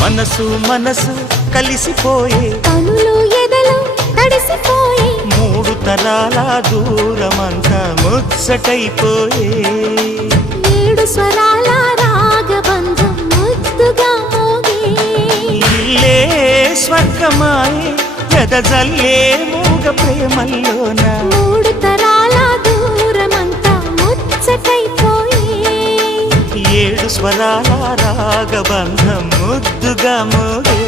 మనసు మనసు కలిసిపోయే కనులు ఎదలు తడిసిపోయే మూడు తరాల దూరమంతా ముచ్చటైపోయే ఏడు స్వరాల రాగబంధం ముద్దుగా మోగే ఇల్లే స్వర్గమాయే ఎదజల్లే మూగ ప్రేమల్లోన మూడు తరాల దూరమంతా ముచ్చటైపోయే ఏడు స్వరాల రాగబంధం ముద్దుగా మోగే